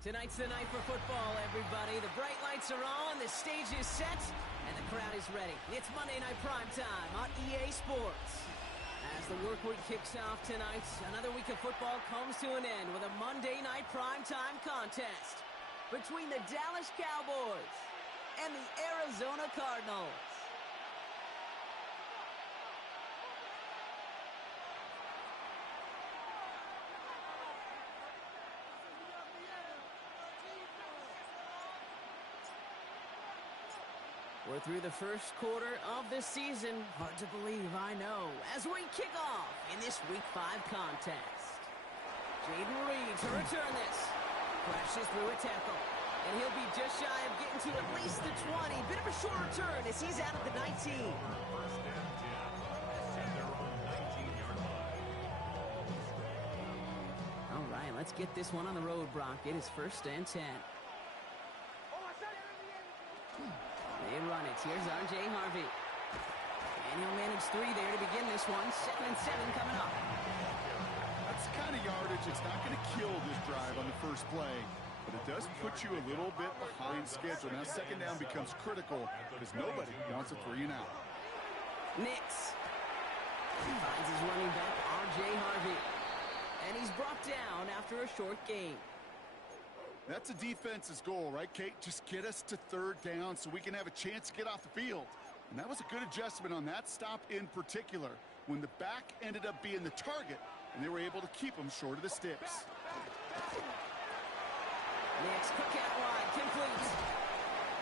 Tonight's the night for football, everybody. The bright lights are on, the stage is set, and the crowd is ready. It's Monday Night Primetime on EA Sports. As the work week kicks off tonight, another week of football comes to an end with a Monday Night Primetime contest between the Dallas Cowboys and the Arizona Cardinals. We're through the first quarter of this season. Hard to believe, I know. As we kick off in this Week 5 contest. Jaden Reed to return this. Crashes through a tackle. And he'll be just shy of getting to at least the 20. Bit of a short return as he's out at the 19. First and 10. And they're on 19-yard line. All right, let's get this one on the road, Brock. It is first and 10. They run it. Here's R.J. Harvey. And he'll manage 3 there to begin this one. 2nd and 7 coming up. That's the kind of yardage. It's not going to kill this drive on the first play, but it does put you a little bit behind schedule. Now second down becomes critical because nobody wants a 3-and-out. Nix. He finds his running back, R.J. Harvey. And he's brought down after a short gain. That's a defense's goal, right, Kate? Just get us to third down so we can have a chance to get off the field. And that was a good adjustment on that stop in particular, when the back ended up being the target, and they were able to keep him short of the sticks. Nix, quick out wide, complete.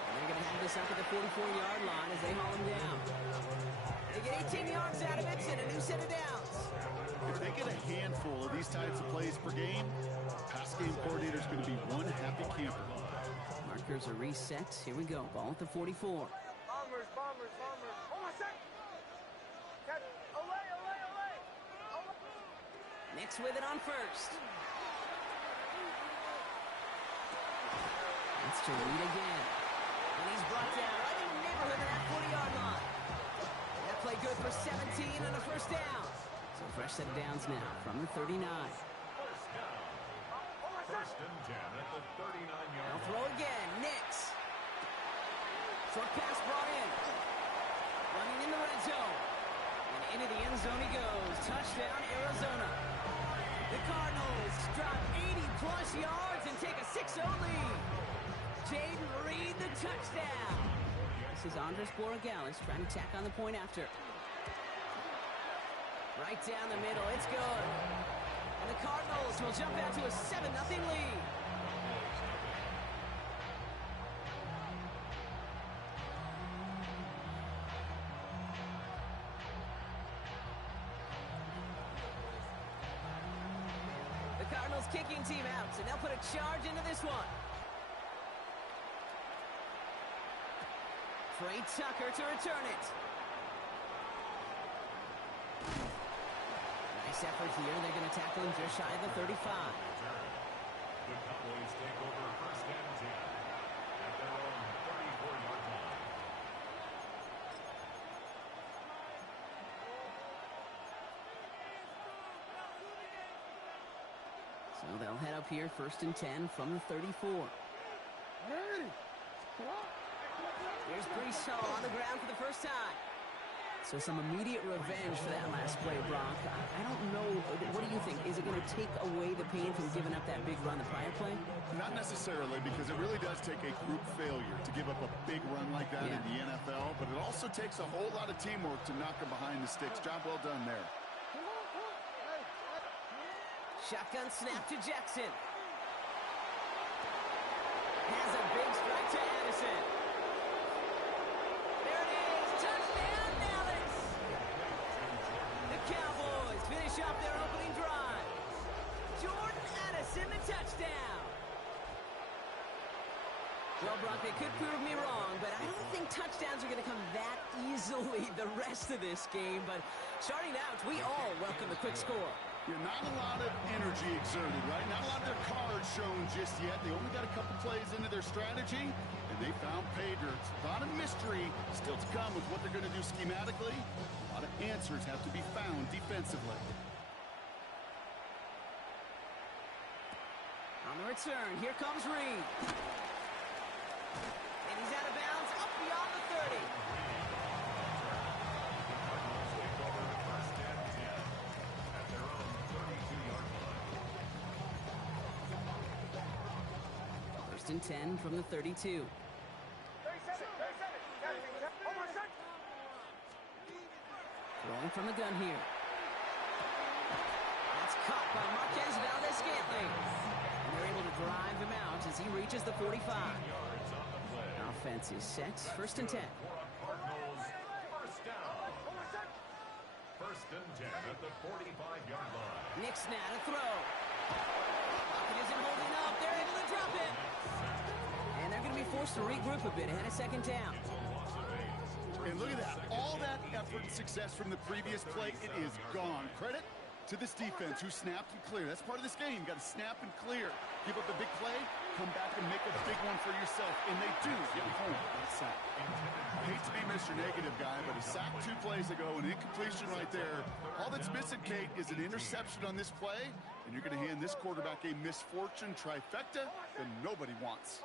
And they're going to have this up at the 44-yard line as they haul him down. They get 18 yards out of it and a new set of downs. If they get a handful of these types of plays per game, pass game coordinator is going to be one happy camper. Markers are reset. Here we go. Ball at the 44. Bombers. Hold on a second. Olay. Nix with it on first. That's to Reed again. And he's brought down right in the neighborhood of that 40-yard line. That play good for 17 and a first down. So fresh set of downs now from the 39. First and 10 at the 39-yard They'll throw again. Nix. Short pass brought in. Running in the red zone. And into the end zone he goes. Touchdown, Arizona. The Cardinals drive 80-plus yards and take a 6-0 lead. Jaden Reed, the touchdown. This is Andres Borregales trying to tack on the point after. Right down the middle. It's good. And the Cardinals will jump out to a 7-0 lead. The Cardinals kicking team out, and they'll put a charge into this one. Trey Tucker to return it. Nice effort here. They're going to tackle him just shy of the 35. The Cowboys take over first and 10 at their own 34-yard line. So they'll head up here first and 10 from the 34. Here's Brees on the ground for the first time. So some immediate revenge for that last play, Brock. I don't know. What do you think? Is it going to take away the pain from giving up that big run the prior play? Not necessarily, because it really does take a group failure to give up a big run like that in the NFL, but it also takes a whole lot of teamwork to knock them behind the sticks. Job well done there. Shotgun snap to Jackson. Has a big strike to Addison. Cowboys finish up their opening drive. Jordan Addison, the touchdown. Well, Brock, they could prove me wrong, but I don't think touchdowns are going to come that easily the rest of this game. But starting out, we all welcome the quick score. Yeah, not a lot of energy exerted, right? Not a lot of their cards shown just yet. They only got a couple plays into their strategy, and they found pay dirt. A lot of mystery still to come with what they're going to do schematically. A lot of answers have to be found defensively. On the return, here comes Reed. And he's out of bounds, up beyond the 30. Cardinals take over first and 10 at their own 32-yard line. First and 10 from the 32. 37, 37. Captain, almost set. Throwing from the gun here. That's caught by Marquez Valdez-Scantling. And they're able to drive him out as he reaches the 45. Yards on the play. Offense is set. First and 10. For a Cardinals first down. Almost set. First and 10 at the 45-yard line. Nick's now to throw. Pocket isn't holding up. They're able to drop it. And they're going to be forced to regroup a bit ahead of second down. It's a loss of 8. And look at that. All that effort and success from the previous play, it is gone. Credit to this defense who snapped and cleared. That's part of this game. Got to snap and clear. Give up a big play, come back and make a big one for yourself. And they do get home with a sack. I hate to be Mr. Negative guy, but a sack 2 plays ago, an incompletion right there. All that's missing, Kate, is an interception on this play, and you're going to hand this quarterback a misfortune trifecta that nobody wants.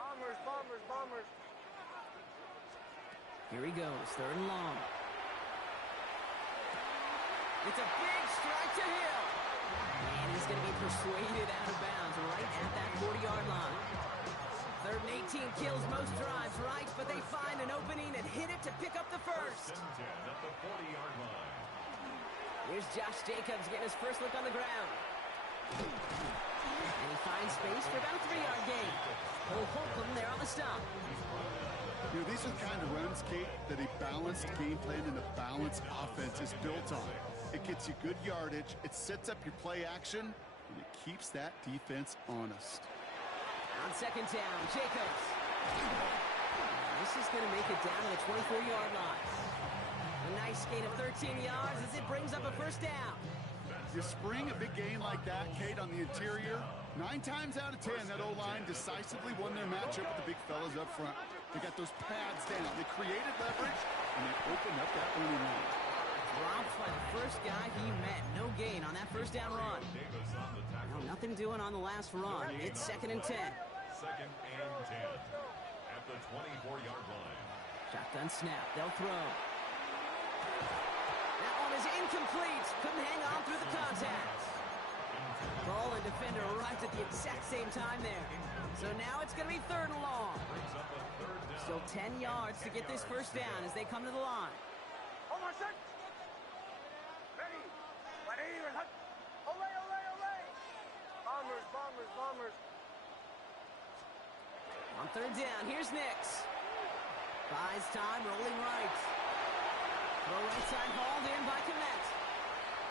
Bombers, bombers, bombers. Here he goes. Third and long. It's a big strike to Hill. And he's going to be persuaded out of bounds right at that 40-yard line. Third and 18 kills most drives, right? But they find an opening and hit it to pick up the first. First and 10 at the 40-yard line. Here's Josh Jacobs getting his first look on the ground. And he finds space for about a 3-yard gain. Cole Holcomb there on the stop. You know, these are the kind of runs, Kate, that a balanced game plan and a balanced offense is built on. It gets you good yardage, it sets up your play action, and it keeps that defense honest. On second down, Jacobs. This is going to make it down to the 24-yard line. A nice gain of 13 yards as it brings up a first down. You spring a big game like that, Kate, on the interior, 9 times out of 10, that O-line decisively won their matchup with the big fellas up front. They got those pads down. They created leverage, and they opened up that running lane. Dropped by the first guy he met. No gain on that first down run. Davis on the tackle. No, nothing doing on the last run. It's second and 10. Second and 10 at the 24-yard line. Shotgun snap. They'll throw. That one is incomplete. Couldn't hang on through the contact. Ball and defender right at the exact same time there. So now it's going to be third and long. Brings up a third down. Still 10 yards to get this first down as they come to the line. Almost set. Ready. Olay, olay, olay. Bombers, bombers, bombers. On third down, here's Nix. Buys time, rolling right. Throw right side, hauled in by Komet.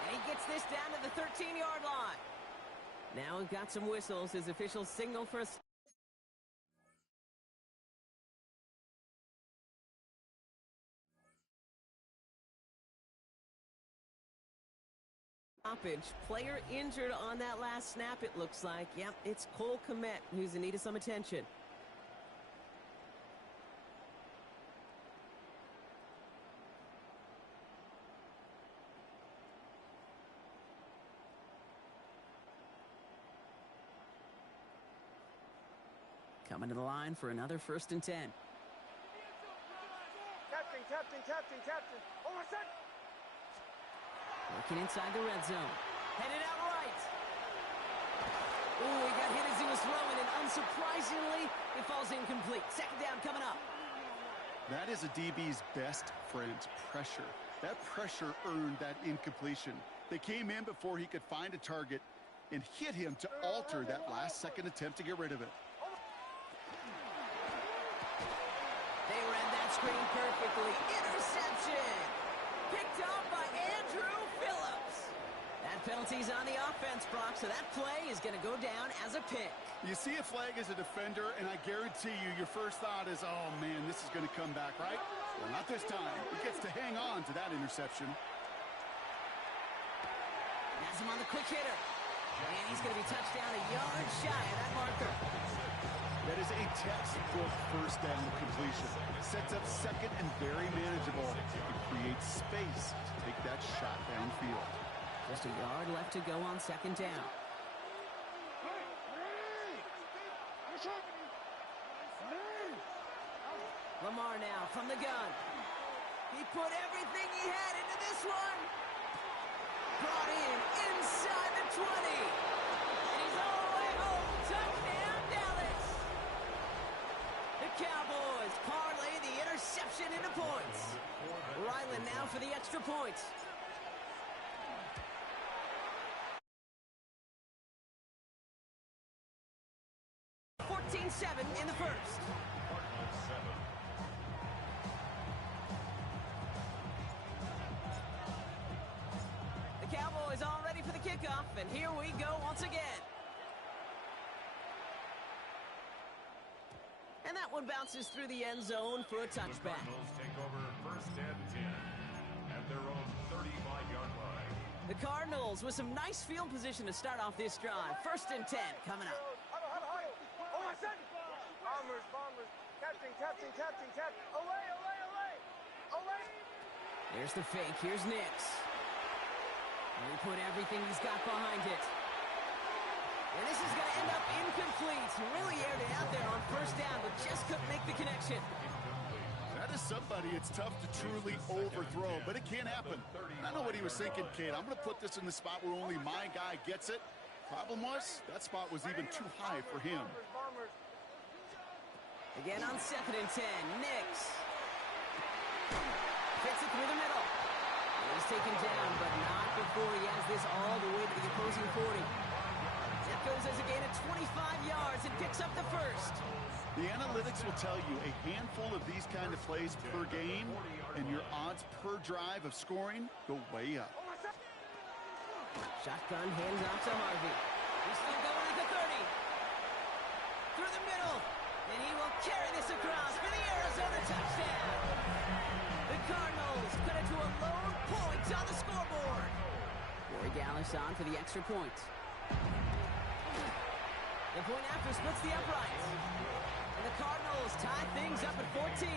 And he gets this down to the 13-yard line. Now we've got some whistles as officials signal for a stoppage. Player injured on that last snap, it looks like. Yep, it's Cole Komet who's in need of some attention. Coming to the line for another first and 10. Captain, captain, captain, captain. Almost set. Working inside the red zone. Headed out right. Ooh, he got hit as he was throwing, and unsurprisingly, it falls incomplete. Second down coming up. That is a DB's best friend, pressure. That pressure earned that incompletion. They came in before he could find a target and hit him to alter that last-second attempt to get rid of it. They read that screen perfectly. Interception! Picked up by Andrew Phillips. That penalty's on the offense, Brock, so that play is going to go down as a pick. You see a flag as a defender, and I guarantee you, your first thought is, oh, man, this is going to come back, right? Well, not this time. He gets to hang on to that interception. Has him on the quick hitter. And he's going to be touched down a yard shy of that marker. That is a textbook first down completion. Sets up second and very manageable. It creates space to take that shot downfield. Just a yard left to go on second down. Lamar now from the gun. He put everything he had into this one. Brought in inside the 20. And he's all the way home. Touchdown, Dallas. The Cowboys parlay the interception into points. Ryland now for the extra point. Seven in the first. The Cowboys all ready for the kickoff, and here we go once again. And that one bounces through the end zone for a touchback. The Cardinals take over first and 10 at their own 35-yard line. The Cardinals with some nice field position to start off this drive. First and 10 coming up. Bombers. Captain. Away. There's the fake. Here's Nix. And he put everything he's got behind it. And this is going to end up incomplete. He really aired it out there on first down, but just couldn't make the connection. That is somebody it's tough to truly overthrow, but it can happen. I know what he was thinking, Kate. I'm going to put this in the spot where only my guy gets it. Problem was, that spot was even too high for him. Again on second and 10, Nix. Fits it through the middle. He's taken down, but not before he has this all the way to the opposing 40. That goes as a gain of 25 yards and picks up the first. The analytics will tell you a handful of these kind of plays per game, and your odds per drive of scoring go way up. Shotgun hands off to Harvey. He's still going at the 30. Through the middle. And he will carry this across for the Arizona touchdown. The Cardinals cut it to a lone point on the scoreboard. Corey Dallas on for the extra point. The point after splits the uprights. And the Cardinals tie things up at 14.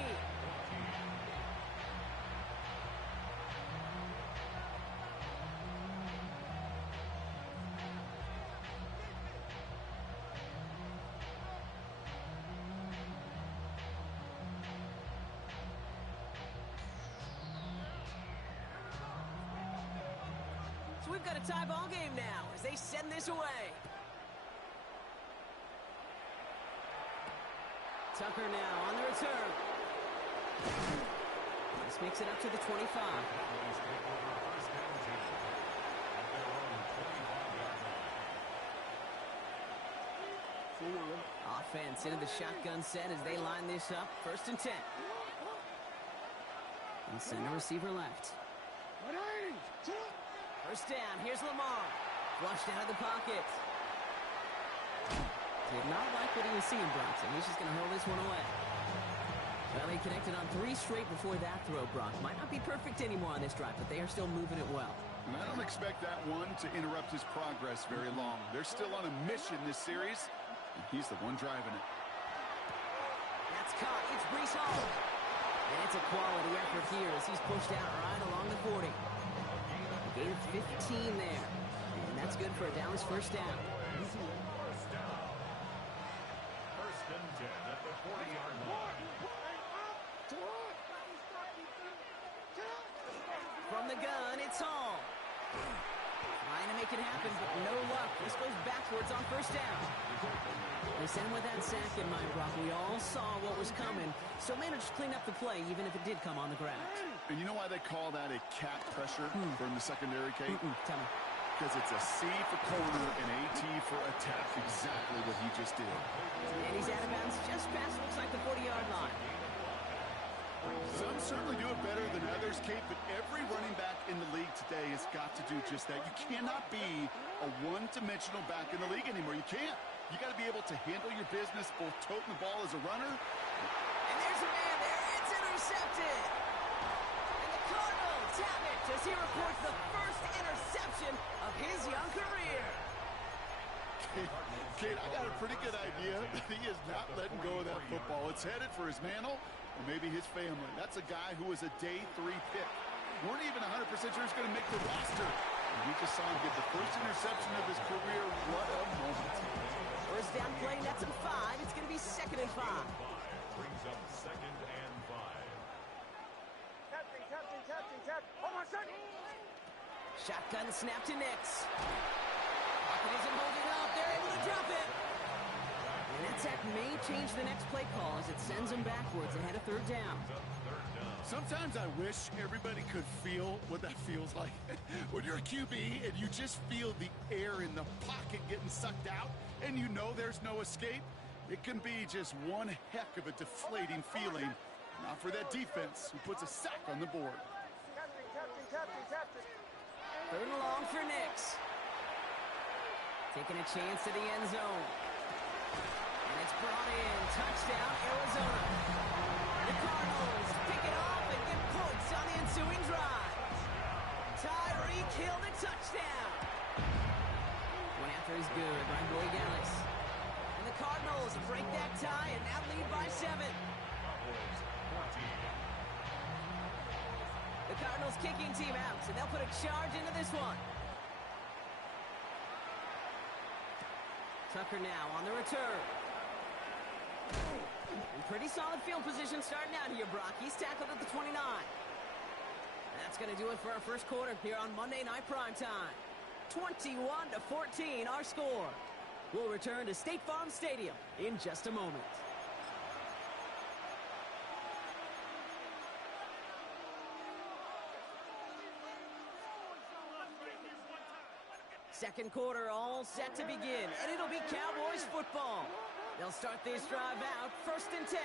We've got a tie ball game now as they send this away. Tucker now on the return. This makes it up to the 25. Offense into the shotgun set as they line this up. First and 10. And send a receiver left. First down, here's Lamar. Flushed out of the pocket. Did not like what he was seeing, Brock, so he's just going to hurl this one away. Well, he connected on 3 straight before that throw, Brock. Might not be perfect anymore on this drive, but they are still moving it well. And I don't expect that one to interrupt his progress very long. They're still on a mission this series, and he's the one driving it. That's caught. It's Breece Hall. And it's a quality effort here as he's pushed out right along the 40. Gain of 15 there. And that's good for a Dallas first down. First and 10 at the 40-yard line. From the gun, it's Hall. Trying to make it happen, but no luck. This goes backwards on first down. They sent him with that sack in mind, Brock. We all saw what was coming, so managed to clean up the play, even if it did come on the ground. And you know why they call that a cat pressure from the secondary, Kate? Tell me. Because it's a C for corner and a T for attack. Exactly what he just did. And he's out of bounds just past, looks like the 40-yard line. Some certainly do it better than others, Kate, but every running back in the league today has got to do just that. You cannot be a one-dimensional back in the league anymore. You can't. You got to be able to handle your business, both toting the ball as a runner. And there's a man there. It's intercepted. And the Cardinals have it as he reports the first interception of his young career. Kate, I got a pretty good idea that he is not letting go of that football. It's headed for his mantle or maybe his family. That's a guy who was a day 3 pick. Weren't even 100% sure he's going to make the roster. And we just saw him get the first interception of his career. What a moment. First down play, that's a 5. It's going to be second and 5. Brings up second and Shotgun snap to Nix. Pocket isn't holding up. They're able to drop it. And that sack may change the next play call as it sends them backwards ahead of third down. Sometimes I wish everybody could feel what that feels like. When you're a QB and you just feel the air in the pocket getting sucked out and you know there's no escape, it can be just one heck of a deflating feeling. Not for that defense who puts a sack on the board. Third and long for Nix. Taking a chance to the end zone. And it's brought in. Touchdown, Arizona. The Cardinals pick it off and get points on the ensuing drive. Tyreek Hill the touchdown. One after is good by Boy Gallis. And the Cardinals break that tie and now lead by 7. The Cardinals kicking team out, so they'll put a charge into this one. Tucker now on the return. And pretty solid field position starting out here, Brock. He's tackled at the 29. That's going to do it for our first quarter here on Monday Night Primetime. 21-14 our score. We'll return to State Farm Stadium in just a moment. Second quarter all set to begin, and it'll be Cowboys football. They'll start this drive out, 1st and 10.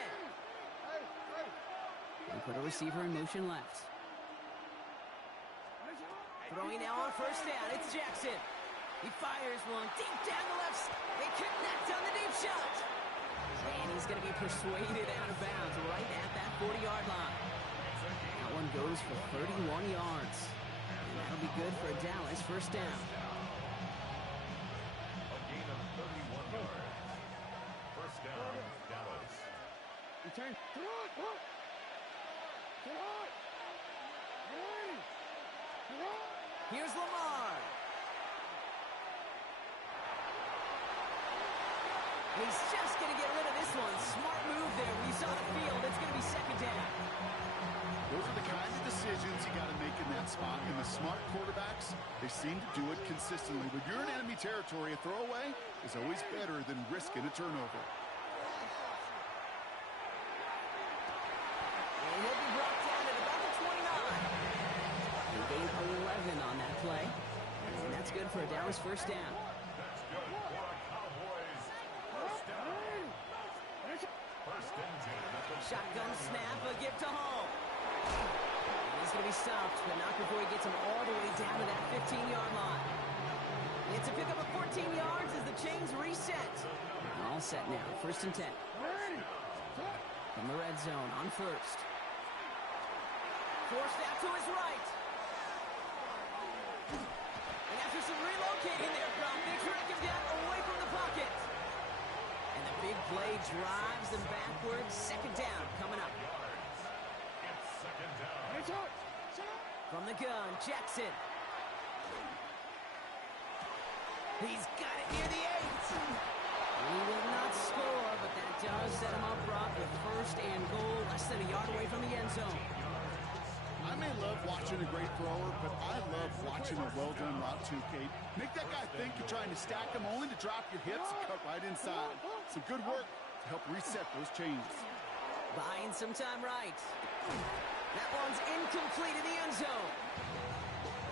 And put a receiver in motion left. Throwing now on 1st down, it's Jackson. He fires one deep down the left. They connect on the deep shot. And he's going to be persuaded out of bounds right at that 40-yard line. That one goes for 31 yards. And that'll be good for Dallas, 1st down. Return. Here's Lamar. He's just going to get rid of this one. Smart move there. When you saw the field, it's going to be 2nd down. Those are the kinds of decisions you got to make in that spot. And the smart quarterbacks, they seem to do it consistently. When you're in enemy territory, a throwaway is always better than risking a turnover. And he'll be brought down at about the 29. He gave 11 on that play. And that's good for a Dallas 1st down. That's good for a Cowboys first down. First and 10. Shotgun snap, a give to Hall. And he's going to be stopped, but not before he gets him all the way down to that 15-yard line. It's a pickup of 14 yards as the chains reset. All set now, 1st and 10. From the red zone on 1st. Forced out to his right. And after some relocating there, Brock, they track him down away from the pocket. And the big play drives them backwards. 2nd down coming up. It's 2nd down. From the gun, Jackson. He's got it near the 8. He will not score, but that does set him up, Brock, with 1st and goal, less than a yard away from the end zone. I may love watching a great thrower, but I love watching a well-done route too, Kate. Make that guy think you're trying to stack him only to drop your hips and cut right inside. Some good work to help reset those chains. Buying some time right. That one's incomplete in the end zone.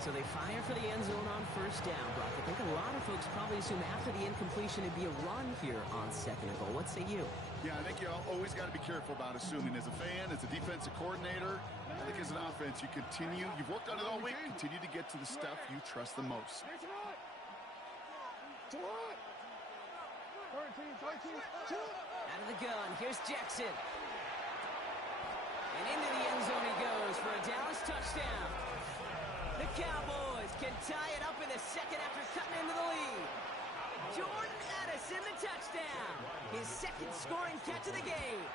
So they fire for the end zone on 1st down, Brock. I think a lot of folks probably assume after the incompletion it'd be a run here on 2nd and goal. What say you? Yeah, I think you always got to be careful about assuming. As a fan, as a defensive coordinator, I think as an offense, you've worked on it all week, continue to get to the stuff you trust the most. Out of the gun, here's Jackson. And into the end zone he goes for a Dallas touchdown. The Cowboys can tie it up in the 2nd after cutting into the lead. Jordan Addison the touchdown. His 2nd scoring catch of the game.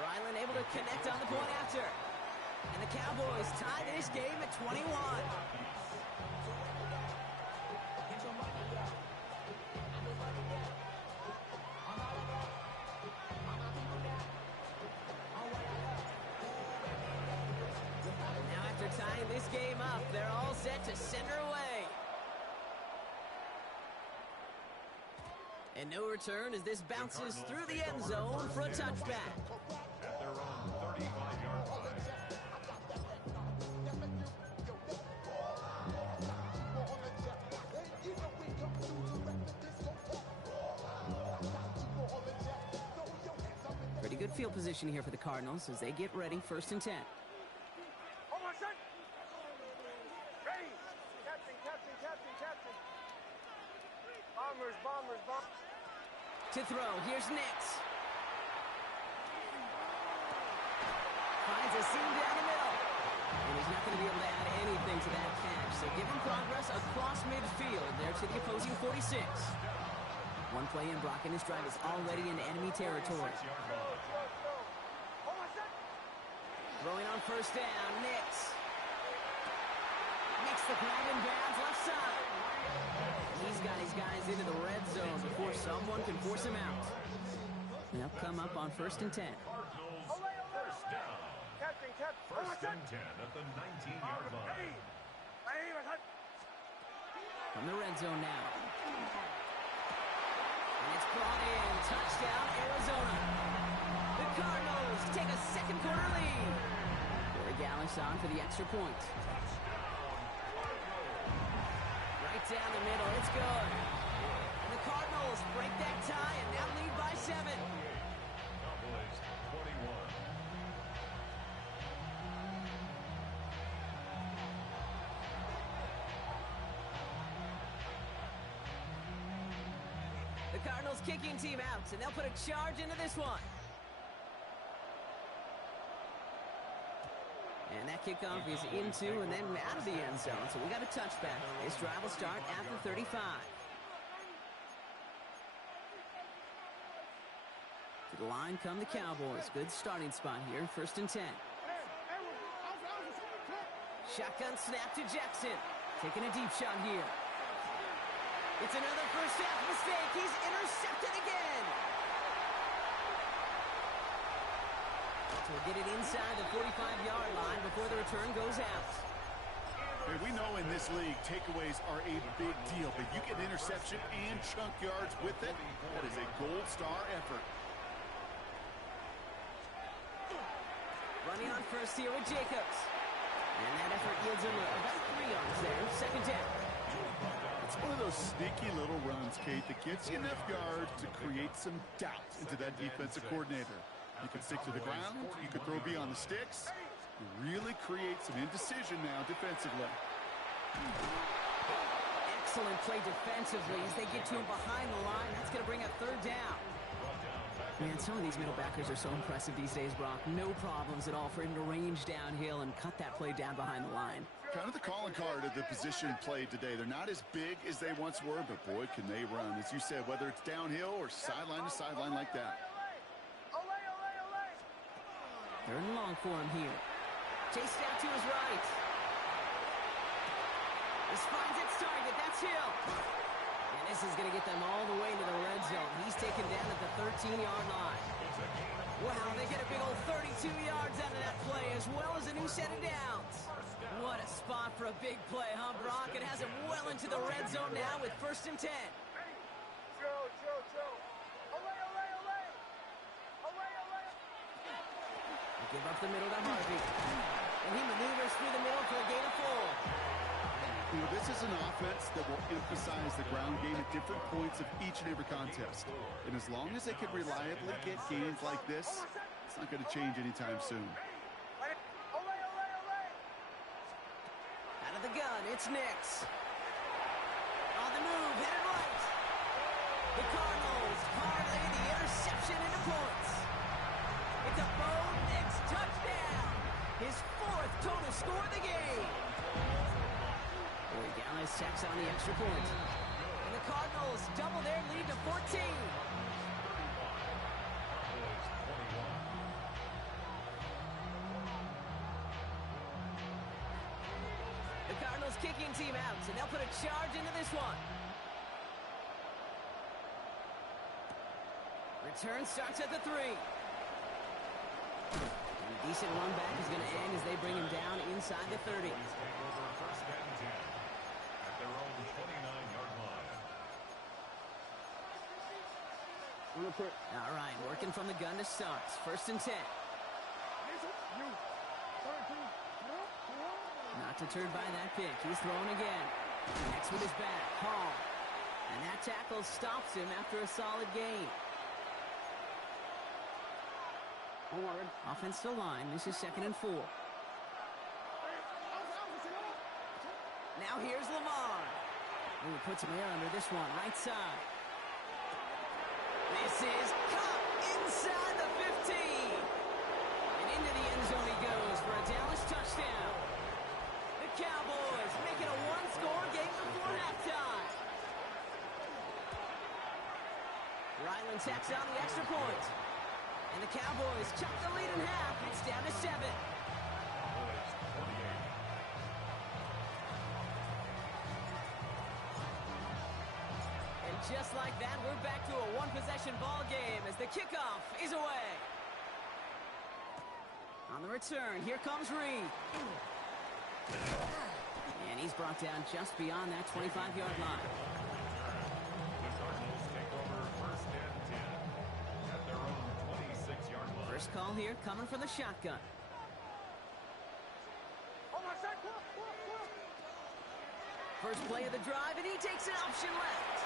Ryland able to connect on the point after. And the Cowboys tie this game at 21. Now after tying this up. They're all set to send her away. And no return as this bounces through the end zone for a touchback. At their own 35-yard line. Pretty good field position here for the Cardinals as they get ready, 1st and 10. Almost set. Ready. Captain, captain, captain, captain. Bombers, bombers, bombers. To throw, here's Nix. Finds a seam down the middle. And he's not going to be able to add anything to that catch. So give him progress across midfield there to the opposing 46. One play in, Brock, and his drive is already in enemy territory. Throwing on 1st down, Nix. Makes the grab in bounds left side. He's got his guys into the red zone before someone can force him out. They'll come up on 1st and 10. Cardinals, 1st down. Captain, captain. 1st and 10 at the 19-yard line. From the red zone now. And it's brought in. Touchdown, Arizona. The Cardinals take a second quarter lead. Corey Gallis on for the extra point. Right down the middle. It's good. And the Cardinals break that tie and now lead by 7. Cowboys 21. The Cardinals kicking team out, and they'll put a charge into this one. And that kickoff is into and then out of the end zone, so we got a touchback. This drive will start at the 35. To the line come the Cowboys. Good starting spot here, 1st and 10. Shotgun snap to Jackson. Taking a deep shot here. It's another first half mistake. He's intercepted again. So we'll get it inside the 45-yard line before the return goes out. Hey, we know in this league takeaways are a big deal, but you get interception and chunk yards with it. That is a gold star effort. Running on 1st here with Jacobs. And that effort yields him about 3 yards there. 2nd down. It's one of those sneaky little runs, Kate, that gets you enough yards to create some doubt into that defensive coordinator. You can stick to the ground. You can throw beyond the sticks. You really create some indecision now defensively. Excellent play defensively as they get to him behind the line. That's going to bring up 3rd down. Man, some of these middle backers are so impressive these days, Brock. No problems at all for him to range downhill and cut that play down behind the line. Kind of the calling card of the position played today. They're not as big as they once were, but boy, can they run. As you said, whether it's downhill or sideline to sideline like that. 3rd and long for him here. Chased out to his right. This finds its target. That's Hill. And this is going to get them all the way into the red zone. He's taken down at the 13-yard line. Wow, they get a big old 32 yards out of that play, as well as a new set of downs. What a spot for a big play, huh, Brock? It has him well into the red zone now with 1st and 10. Give up the middle to Harvey. And he maneuvers through the middle for a gain of 4. You know, this is an offense that will emphasize the ground game at different points of each and every contest. And as long as they can reliably get gains like this, it's not going to change anytime soon. Out of the gun, it's Nix. On the move, headed right. The Cardinals parlay the interception into points. It's a Bo Nix touchdown. His 4th total score of the game. Boy, Gallis sacks on the extra point. And the Cardinals double their lead to 14. The Cardinals kicking team out, and they'll put a charge into this one. Return starts at the 3. And a decent run back is going to end as they bring him down inside the 30. All right, working from the gun to start. 1st and 10. Not deterred by that pick. He's throwing again. Next with his back. Hall. And that tackle stops him after a solid gain. Offensive line. This is 2nd and 4. Now here's Lamar. Ooh, puts him under this one. Right side. This is caught inside the 15. And into the end zone he goes for a Dallas touchdown. The Cowboys make it a one-score game before halftime. Ryland tacks on the extra point. And the Cowboys chop the lead in half. It's down to 7. And just like that, we're back to a one-possession ball game as the kickoff is away. On the return, here comes Reed. And he's brought down just beyond that 25-yard line. First call here coming from the shotgun. First play of the drive, and he takes an option left.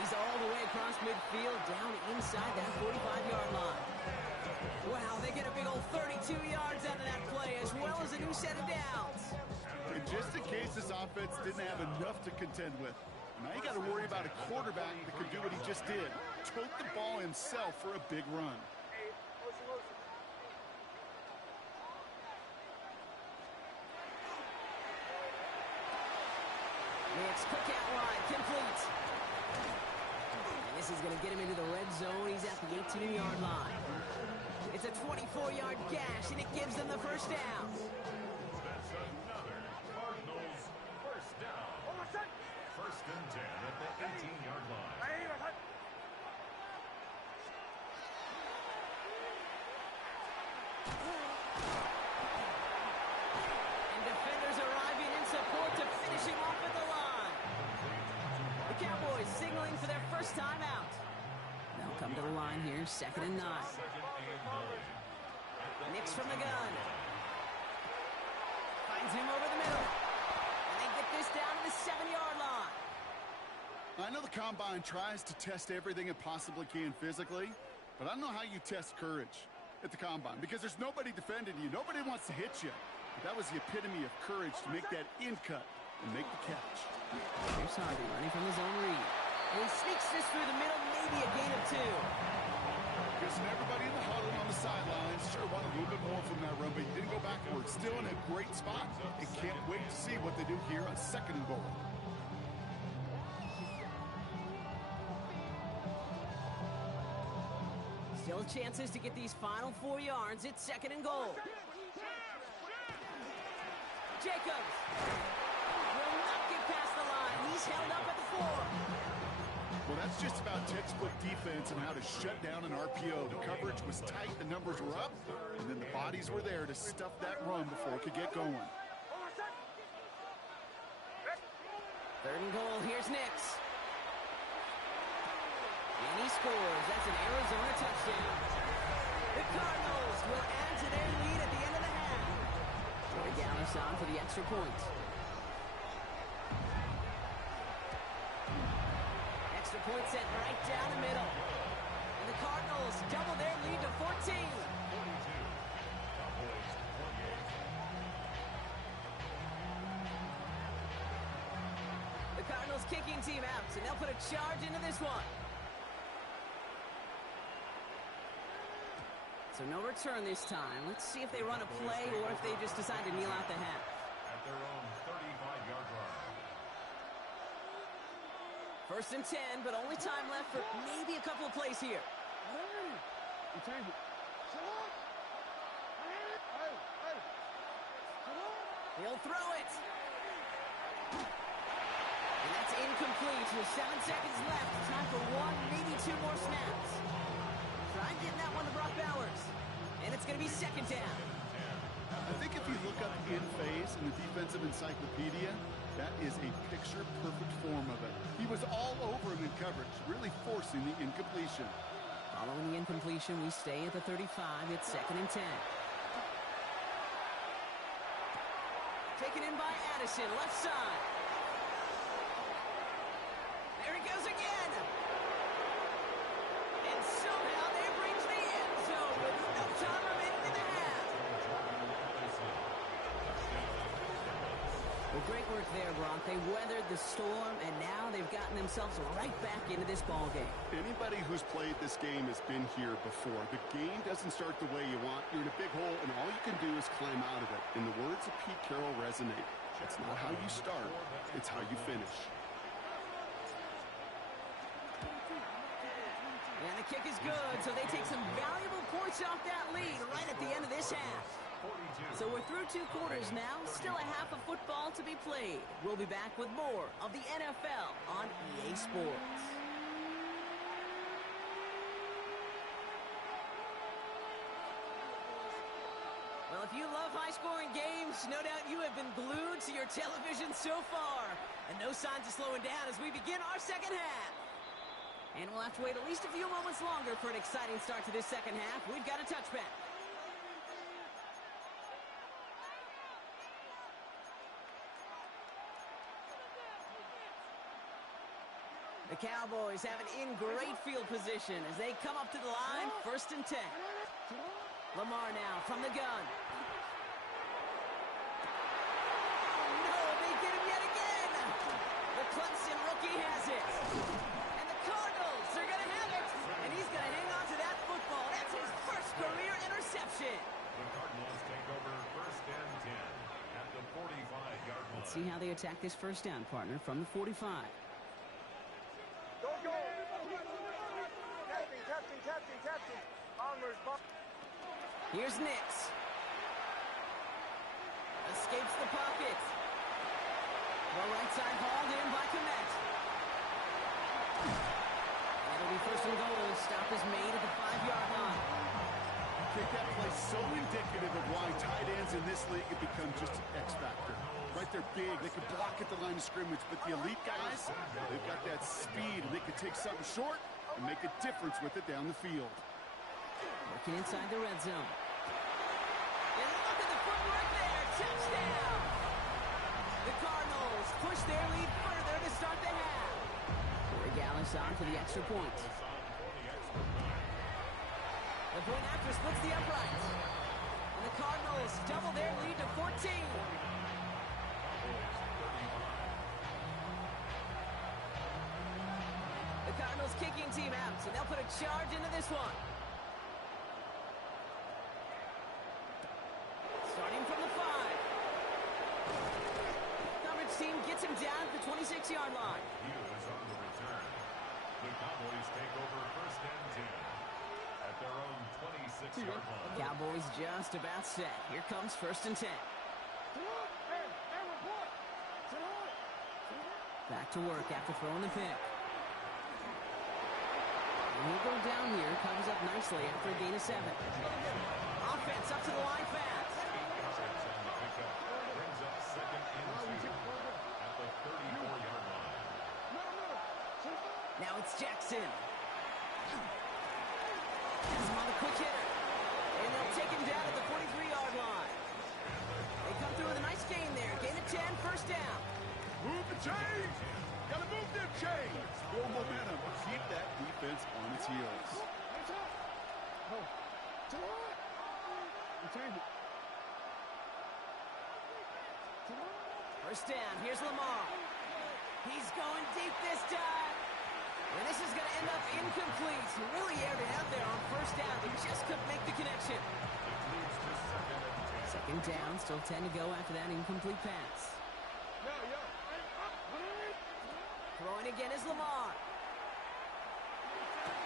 He's all the way across midfield, down inside that 45-yard line. Wow, they get a big old 32 yards out of that play, as well as a new set of downs. And just in case this offense didn't have enough to contend with, now you got to worry about a quarterback that could do what he just did. Tote the ball himself for a big run. Next, quick out wide, complete. And this is going to get him into the red zone. He's at the 18-yard line. It's a 24-yard gash, and it gives them the first down. That's another Cardinals first down. 1st and 10 at the 18-yard line. And defenders arriving in support to finish him off at the line. The Cowboys signaling for their first time out. They'll come to the line here, 2nd and 9. Nix from the gun. Finds him over the middle. And they get this down to the 7-yard line. I know the Combine tries to test everything it possibly can physically, but I don't know how you test courage at the Combine because there's nobody defending you. Nobody wants to hit you. But that was the epitome of courage to make that in cut and make the catch. Here's Harvey running from his own read. And he sneaks this through the middle, maybe a gain of 2. Guessing everybody in the huddle on the sidelines sure want a little bit more from that run, but he didn't go backwards. Still in a great spot and can't wait to see what they do here on 2nd and goal. Still chances to get these final 4 yards. It's 2nd and goal. Jacobs will not get past the line. He's held up at the 4. Well, that's just about textbook defense and how to shut down an RPO. The coverage was tight, the numbers were up, and then the bodies were there to stuff that run before it could get going. 3rd and goal. Here's Nix. And he scores. That's an Arizona touchdown. The Cardinals will add to their lead at the end of the half. Troy Gallis on for the extra point. Extra point set right down the middle. And the Cardinals double their lead to 14. The Cardinals kicking team out, and they'll put a charge into this one. So no return this time. Let's see if they run a play or if they just decide to kneel out the half. At their own 35-yard line. 1st and 10, but only time left for maybe a couple of plays here. He'll throw it. And that's incomplete with 7 seconds left. Time for 1, maybe 2 more snaps. Tried getting that one to Brock Bowers. And it's going to be 2nd down. I think if you look up in phase in the defensive encyclopedia, that is a picture-perfect form of it. He was all over him in coverage, really forcing the incompletion. Following the incompletion, we stay at the 35. It's 2nd and 10. Taken in by Addison, left side. There he goes again. And somehow they've reached the end zone with no time remaining in the half. Well, great work there, Brock. They weathered the storm, and now they've gotten themselves right back into this ball game. Anybody who's played this game has been here before. The game doesn't start the way you want. You're in a big hole, and all you can do is climb out of it. And the words of Pete Carroll resonate. It's not how you start, it's how you finish. And the kick is good, so they take some valuable points off that lead right at the end of this half. So we're through 2 quarters now, still a half of football to be played. We'll be back with more of the NFL on EA Sports. Well, if you love high-scoring games, no doubt you have been glued to your television so far. And no signs of slowing down as we begin our second half. And we'll have to wait at least a few moments longer for an exciting start to this second half. We've got a touchback. The Cowboys have it in great field position as they come up to the line, 1st and 10. Lamar now from the gun. Oh, no, they get him yet again. The Clemson rookie has it. And the Cardinals are going to have it. And he's going to hang on to that football. That's his first career interception. The Cardinals take over 1st and 10 at the 45-yard line. Let's see how they attack this first down, partner, from the 45. Don't go. Tapping. Armor's bump. Here's Nix. Escapes the pocket. The right side hauled in by Komet. It'll be 1st and goal. Stop is made at the 5-yard line. I think that play's so indicative of why tight ends in this league have become just an X factor. Right, they're big, they can block at the line of scrimmage, but the elite guys, they've got that speed, and they can take something short and make a difference with it down the field. Working inside the red zone. And look at the footwork there, touchdown! The Cardinals push their lead further to start the half. Corey Gallis on for the extra point. The point after splits the uprights. And the Cardinals double their lead to 14. The Cardinals kicking team out, so they'll put a charge into this one. Starting from the 5. Coverage team gets him down at the 26-yard line. He is on the return. The Cowboys take over 1st and 10 at their own 26-yard line. Cowboys just about set. Here comes 1st and 10. Back to work after throwing the pick. And he'll go down here, covers up nicely after a gain of 7. Offense up to the line fast. Brings up 2nd and 2 at the 34-yard line. Now it's Jackson. Has him on the quick hitter. And they'll take him down at the 43-yard line. They come through with a nice gain there. Gain of 10, 1st down. Move the chains! Gotta move them chains! Build momentum. Keep that defense on its heels. First down, here's Lamar. He's going deep this time. And this is going to end up incomplete. He really aired it out there on 1st down. They just couldn't make the connection. Second down, still 10 to go after that incomplete pass. Throwing again is Lamar.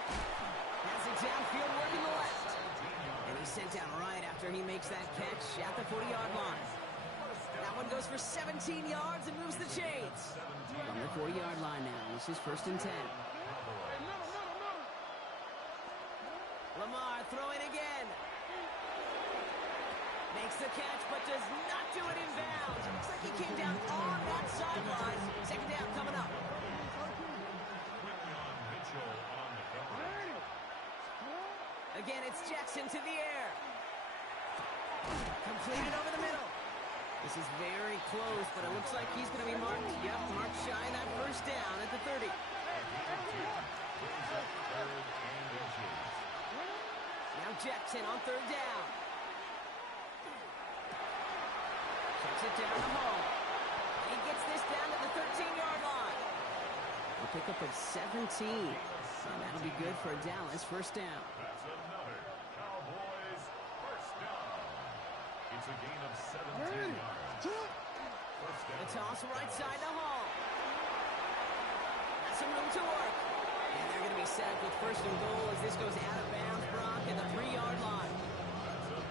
Has it downfield, working the left. And he's sent down right after he makes that catch at the 40-yard line. That one goes for 17 yards and moves the chains. From the 40-yard line now, this is 1st and 10. Lamar throwing again. Makes the catch, but does not like he came down on that sideline. Second down coming up. Again, it's Jackson to the air. Completed over the middle. This is very close, but it looks like he's going to be marked. Yep, marked shy of that first down at the 30. Now Jackson on third down. Checks it down the hole. He gets this down to the 13-yard line. A pickup of 17. And that'll be good for Dallas. First down. That's another Cowboys first down. It's a gain of 17 yards. First down. The toss right side to Hall. Got some room to work. And they're going to be set up with first and goal as this goes out of bounds, Brock, at the 3-yard line.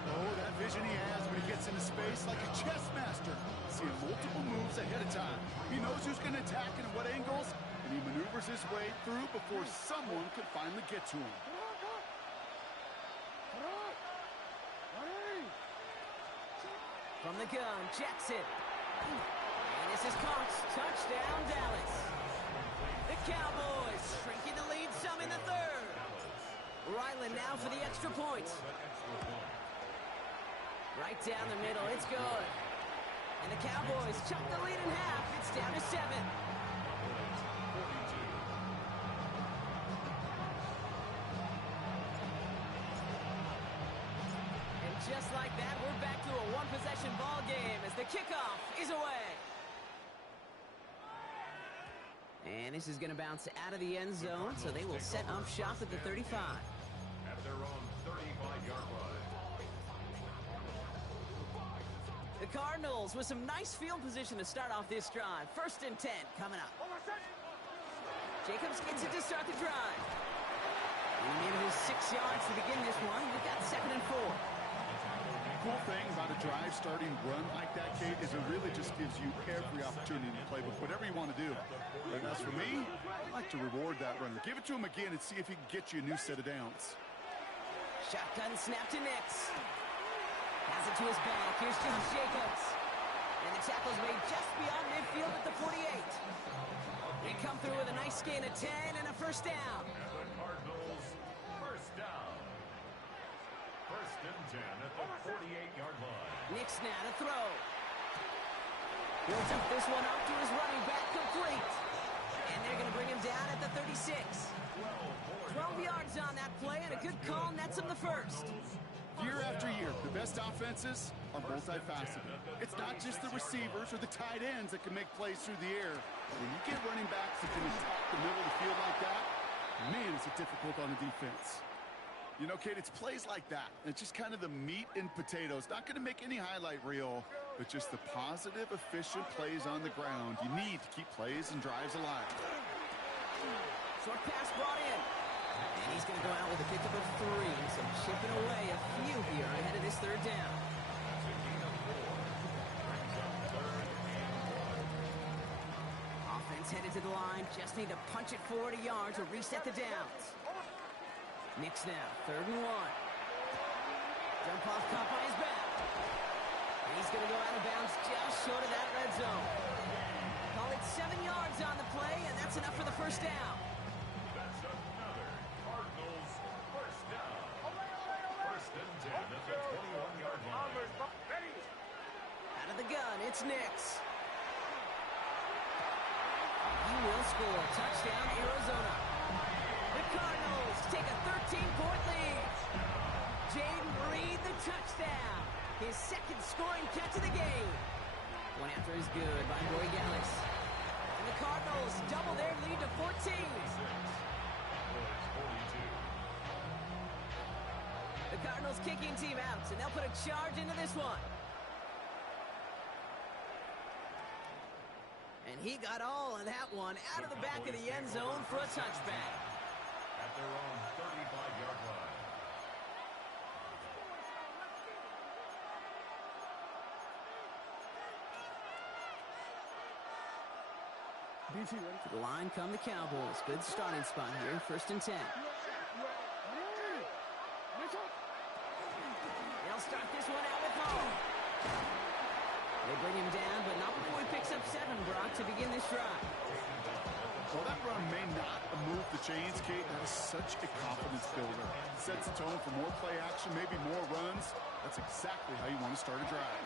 Oh, that vision he has when he gets into space like a chess master. Seeing multiple moves ahead of time. He knows who's going to attack and at what angles, and he maneuvers his way through before someone can finally get to him. From the gun, Jackson. And this is caught. Touchdown, Dallas. The Cowboys shrinking the lead some in the third. Ryland now for the extra point. Right down the middle, it's good. And the Cowboys chop the lead in half. It's down to 7. And just like that, we're back to a one-possession ball game as the kickoff is away. And this is going to bounce out of the end zone, so they will set up shop at the 35. At their own 35-yard line. The Cardinals with some nice field position to start off this drive. First and 10 coming up. Jacobs gets it to start the drive. And he needed his 6 yards to begin this one. We've got 2nd and 4. Cool thing about a drive starting run like that, Kate, is it really just gives you every opportunity to play with whatever you want to do. And as for me, I like to reward that runner. Give it to him again and see if he can get you a new set of downs. Shotgun snap to Nix. Has it to his back. Here's Josh Jacobs. And the tackle's made just beyond midfield at the 48. They come through with a nice gain of 10 and a first down. And the Cardinals first down. First and 10 at the 48-yard line. Nix now to throw. He'll dump this one off to his running back, complete. And they're going to bring him down at the 36. 12 yards on that play, and a good call nets him the first. Year after year, the best offenses are multifaceted. It's not just the receivers or the tight ends that can make plays through the air. When you get running backs that can attack the middle of the field like that, man, is it difficult on the defense. You know, Kate, it's plays like that. It's just kind of the meat and potatoes. Not going to make any highlight reel, but just the positive, efficient plays on the ground. You need to keep plays and drives alive. Short pass brought in. And he's going to go out with a pickup of 3. So chipping away a few here ahead of this third down. Offense headed to the line. Just need to punch it 40 yards or reset the downs. Nix now, 3rd and 1. Jump off caught by his back. And he's going to go out of bounds just short of that red zone. Call it 7 yards on the play, and that's enough for the first down. That's another Cardinals first down. First and 10 at the 21-yard line. Out of the gun, it's Nix. He will score. Touchdown, Arizona. The Cardinals take a 13-point lead. Jaden Reed, the touchdown. His 2nd scoring catch of the game. One after is good by Roy Gallis. And the Cardinals double their lead to 14. The Cardinals kicking team out, and they'll put a charge into this one. And he got all of that one out of the back of the end zone for a touchback. At their own 35-yard line. To the line come the Cowboys. Good starting spot here. 1st and 10. They'll start this one out with home. They bring him down, but not before he picks up 7, Brock, to begin this drive. Well, that run may not move the chains, Kate. That is such a confidence builder. It sets the tone for more play action, maybe more runs. That's exactly how you want to start a drive.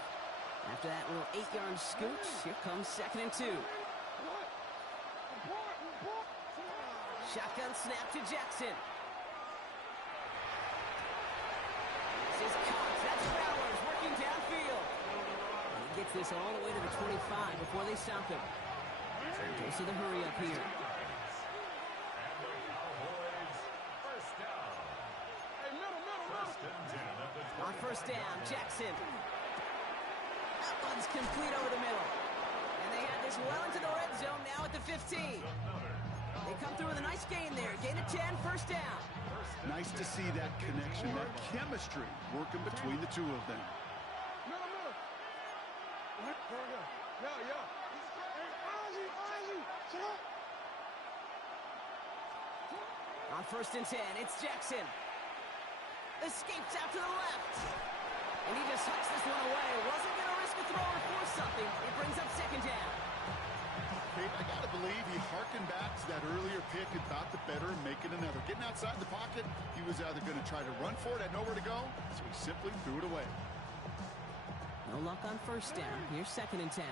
After that little 8-yard scooch, here comes 2nd and 2. Shotgun snap to Jackson. This is Cox. That's Bowers working downfield. And he gets this all the way to the 25 before they stop him. So he goes to the hurry up here. And the Cowboys first down. First and 10 at the 20. On first down, Jackson. That one's complete over the middle. And they have this well into the red zone now at the 15. They come through with a nice gain there. Gain of 10, first down. Nice to see that connection, that chemistry working between the two of them. On first and 10, it's Jackson. Escapes out to the left. And he just hucks this one away. Wasn't going to risk a throw or force something. It brings up 2nd down. Kate, I got to believe he harkened back to that earlier pick and thought the better of making another. Getting outside the pocket, he was either going to try to run for it, had nowhere to go, so he simply threw it away. No luck on first down. Here's 2nd and 10.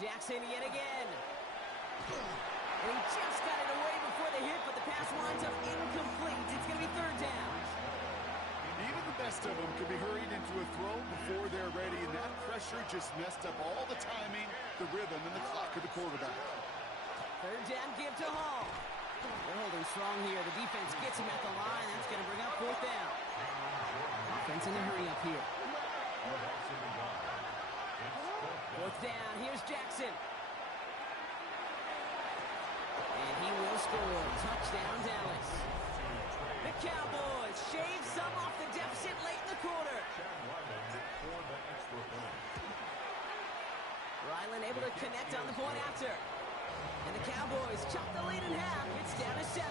Jackson yet again. And he just got it away before the hit, but the pass winds up incomplete. It's going to be 3rd down. Even the best of them could be hurried into a throw before they're ready, and that pressure just messed up all the timing, the rhythm, and the clock of the quarterback. 3rd down, give to Hall. They're holding strong here. The defense gets him at the line. That's going to bring up 4th down. Offense in a hurry up here. 4th down, here's Jackson. And he will score. Touchdown, Dallas. The Cowboys shave some off the deficit late in the quarter. Ryland able to connect on the point after. And the Cowboys chop the lead in half. It's down to 7.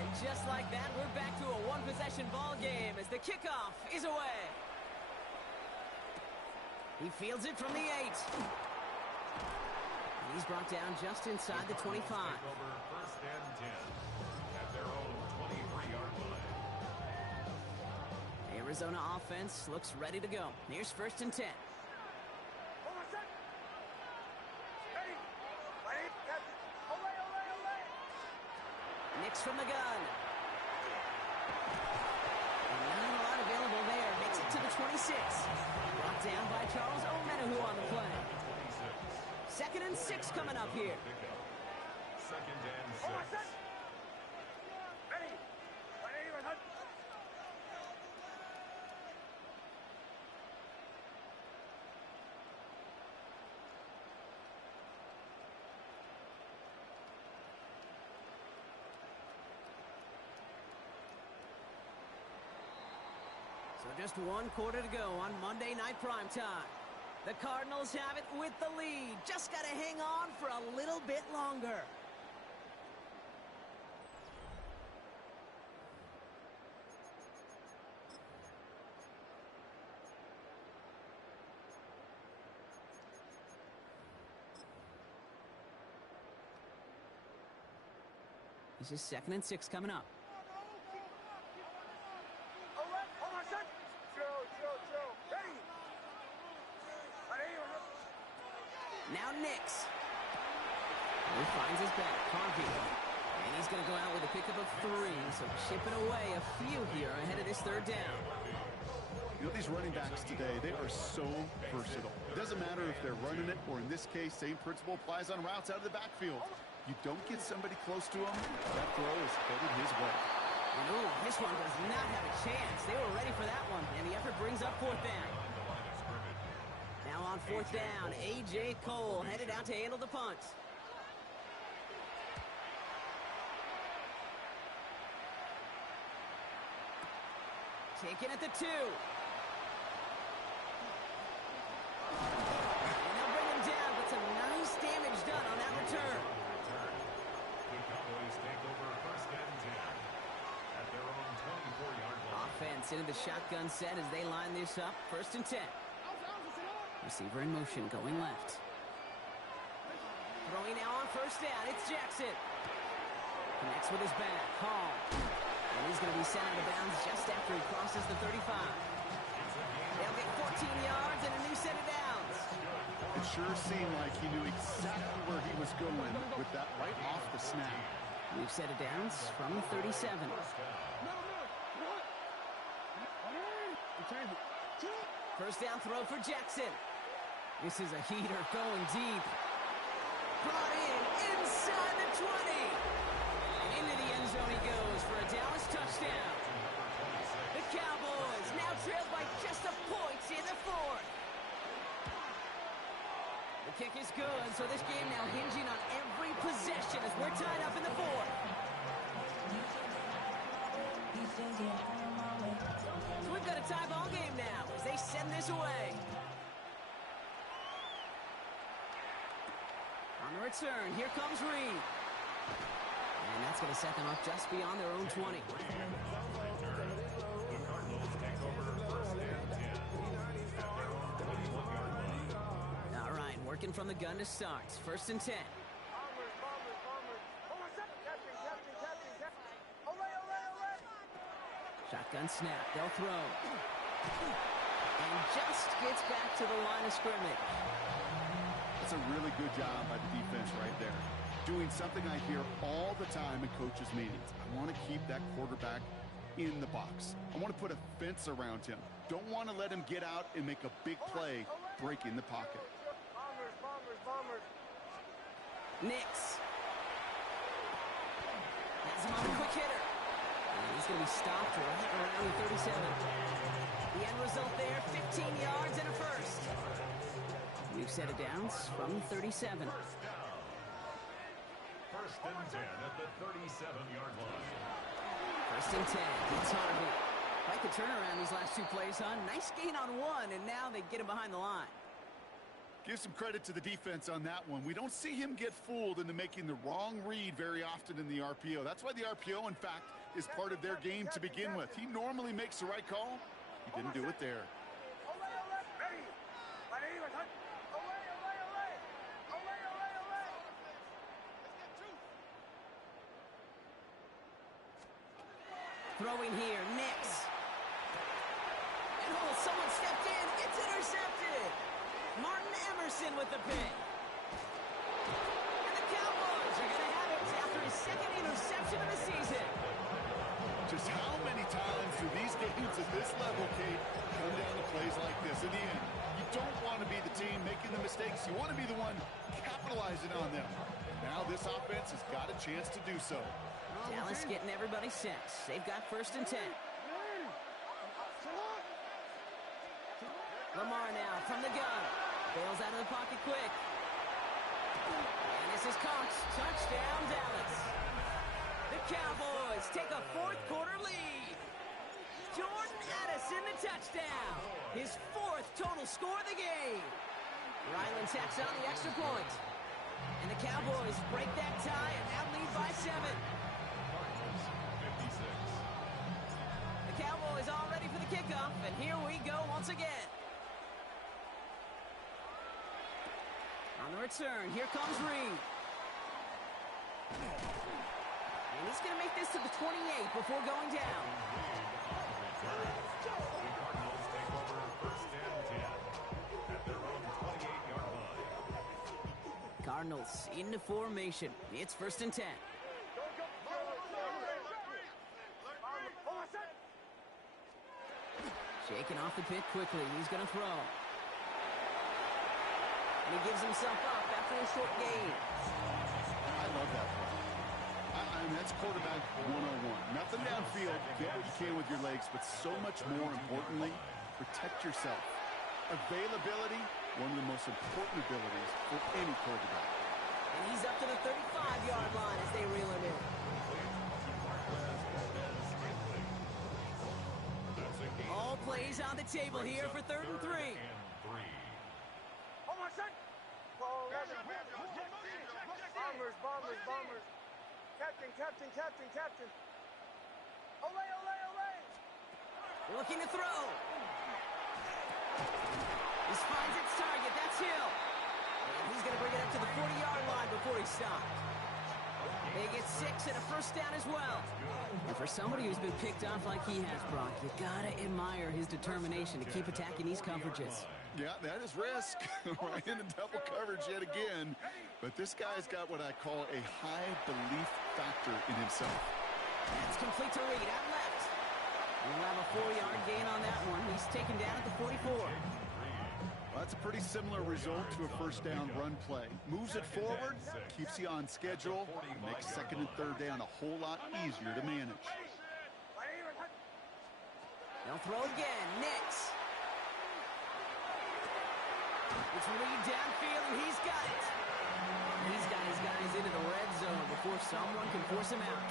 And just like that, we're back to a one-possession ball game as the kickoff is away. He fields it from the 8. And he's brought down just inside the 25. First and 10 at their own 23-yard line. Arizona offense looks ready to go. Here's 1st and 10. Nix from the gun. And not a lot available there. Makes it to the 26. Brought down by Charles Omenihu on the play. 2nd and 6 coming up here. 2nd and 6. So just 1 quarter to go on Monday Night Primetime. The Cardinals have it with the lead. Just got to hang on for a little bit longer. This is 2nd and 6 coming up. Now Nix. He finds his back, Harvey. And he's going to go out with a pickup of 3. So chipping away a few here ahead of this 3rd down. You know, these running backs today, they are so versatile. It doesn't matter if they're running it, or in this case, same principle applies on routes out of the backfield. You don't get somebody close to him, that throw is headed his way. And ooh, this one does not have a chance. They were ready for that one, and the effort brings up 4th down. Now on 4th down, A.J. Cole headed out to handle the punt. Taken at the 2. And they'll bring him down, but some nice damage done on that return. The Cowboys take over first and 10 at their own 24-yard line. Offense into the shotgun set as they line this up. First and 10. Receiver in motion, going left. Throwing now on first down. It's Jackson. Connects with his back. Hall. And he's going to be sent out of bounds just after he crosses the 35. They'll get 14 yards and a new set of downs. It sure seemed like he knew exactly where he was going with that right off the snap. New set of downs from the 37. First down throw for Jackson. This is a heater going deep. Brought in inside the 20. And into the end zone he goes for a Dallas touchdown. The Cowboys now trailed by just a point in the 4th. The kick is good, so this game now hinging on every possession as we're tied up in the 4th. So we've got a tie ball game now as they send this away. On the return, here comes Reed. And that's going to set them up just beyond their own 20. All right, working from the gun to start. First and 10. Shotgun snap, they'll throw. And just gets back to the line of scrimmage. That's a really good job by the defense right there. Doing something I hear all the time in coaches' meetings. I want to keep that quarterback in the box. I want to put a fence around him. Don't want to let him get out and make a big play breaking the pocket. Nix. Has him on a quick hitter. And he's going to be stopped right around the 37. The end result there, 15 yards and a first. New set of downs from 37. First and 10 at the 37-yard line. First and 10. It's Harvey. Like the turnaround these last 2 plays, huh? Nice gain on 1, and now they get him behind the line. Give some credit to the defense on that one. We don't see him get fooled into making the wrong read very often in the RPO. That's why the RPO, in fact, is part of their game to begin with. He normally makes the right call. He didn't do it there. Throwing here, Nix. And someone stepped in. It's intercepted. Martin Emerson with the pick. And the Cowboys are going to have it after his second interception of the season. Just how many times do these games at this level, Kate, come down to plays like this? In the end, you don't want to be the team making the mistakes. You want to be the one capitalizing on them. Now this offense has got a chance to do so. Dallas getting everybody set. They've got first and 10. Lamar now from the gun. Bails out of the pocket quick. And this is caught. Touchdown, Dallas. The Cowboys take a 4th quarter lead. Jordan Addison the touchdown. His 4th total score of the game. Ryland tacks on the extra point. And the Cowboys break that tie and now lead by 7. The Cowboys all ready for the kickoff, and here we go once again. On the return, here comes Reed. And he's going to make this to the 28 before going down. The Cardinals take over first and 10 at their own 28-yard line. Cardinals into formation. It's first and 10. Shaking off the pick quickly. He's going to throw. And he gives himself up after a short gain. I love that play. I mean, that's quarterback 101. Nothing downfield. Get what you can with your legs, but so much more importantly, protect yourself. Availability, one of the most important abilities for any quarterback. And he's up to the 35-yard line as they reel him in. That's a on the table here for 3rd and 3. Almost set. Bombers, bombers, bombers. Captain, captain, captain, captain. Olay, olay, olay. Looking to throw. This finds its target. That's Hill. And he's going to bring it up to the 40-yard line before he stopped. They get 6 and a first down as well. And for somebody who's been picked off like he has, Brock, you got to admire his determination to keep attacking these coverages. Yeah, that is risk. Right into double coverage yet again. But this guy's got what I call a high belief factor in himself. It's complete to Reed out left. We'll have a 4-yard gain on that one. He's taken down at the 44. Well, that's a pretty similar result to a first down run play. Moves it forward, keeps you on schedule, makes 2nd and 3rd down a whole lot easier to manage. They'll throw again. Nix. It's Reed downfield, and he's got it. He's got his guys into the red zone before someone can force him out.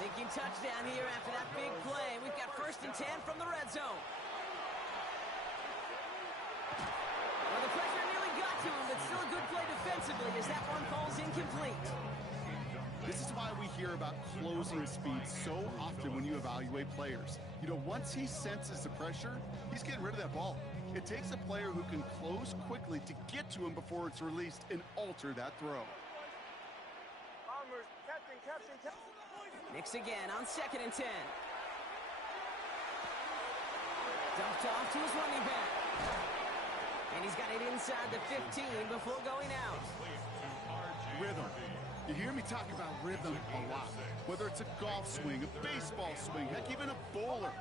Thinking touchdown here after that big play. We've got 1st and 10 from the red zone. Well, the pressure nearly got to him, but still a good play defensively as that one falls incomplete. This is why we hear about closing speed so often when you evaluate players. You know, once he senses the pressure, he's getting rid of that ball. It takes a player who can close quickly to get to him before it's released and alter that throw. Bombers, captain, captain, captain. Nix again on 2nd and 10. Dumped off to his running back. And he's got it inside the 15 before going out. Rhythm. You hear me talk about rhythm a lot. Whether it's a golf swing, a baseball swing, heck, even a bowler.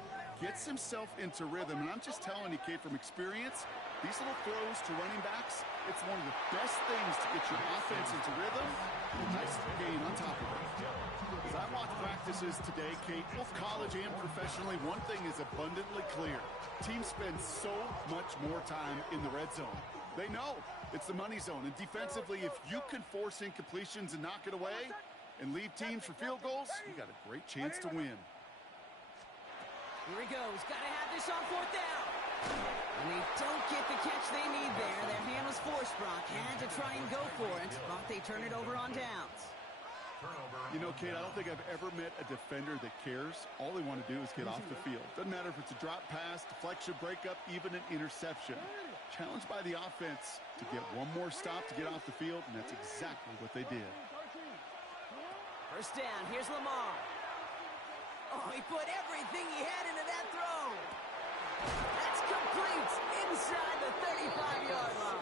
Gets himself into rhythm, and I'm just telling you, Kate, from experience, these little throws to running backs, it's one of the best things to get your offense into rhythm. Nice gain on top of it. As I watch practices today, Kate, both college and professionally, one thing is abundantly clear. Teams spend so much more time in the red zone. They know it's the money zone, and defensively, if you can force incompletions and knock it away and leave teams for field goals, you got a great chance to win. Here he goes. Got to have this on 4th down. And they don't get the catch they need there. Their hand was forced, Brock. Had to try and go for it, but they turn it over on downs. You know, Kate, I don't think I've ever met a defender that cares. All they want to do is get off the field. Doesn't matter if it's a drop pass, deflection, breakup, even an interception. Challenged by the offense to get one more stop to get off the field, and that's exactly what they did. First down. Here's Lamar. Oh, he put everything he had into that throw. That's complete inside the 35-yard line.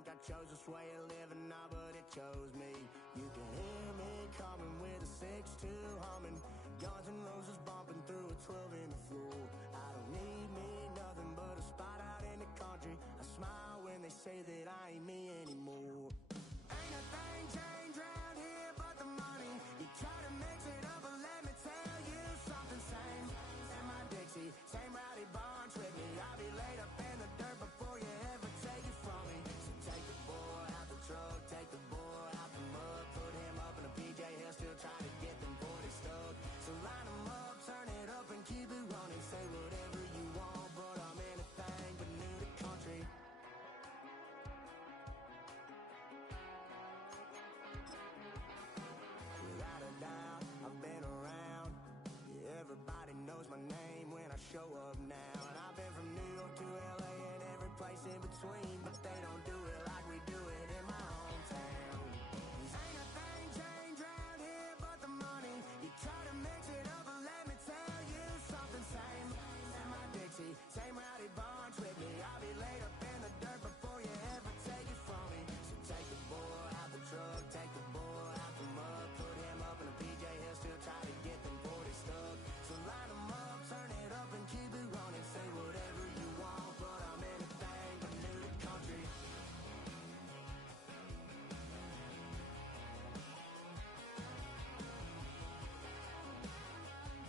I chose this way of living now, but it chose me. You can hear me coming with a 6-2 humming, Guns N' Roses bumping through a 12 in the floor. I don't need me nothing but a spot out in the country. I smile when they say that I ain't me anymore. Ain't a thing changed round here but the money. You try to mix it up, but let me tell you something. Same in my Dixie, same rowdy bunch with me. I'll be laid up in the dirt before you ever take it from me. So take the boy out the truck, take the boy out the mud, put him up in a PJ Hill, still trying to get them 40 stuck. So line them up, turn it up and keep it running. Say whatever you want, but I'm anything but new to country. Without a doubt, I've been around. Yeah, everybody knows my name when I show up.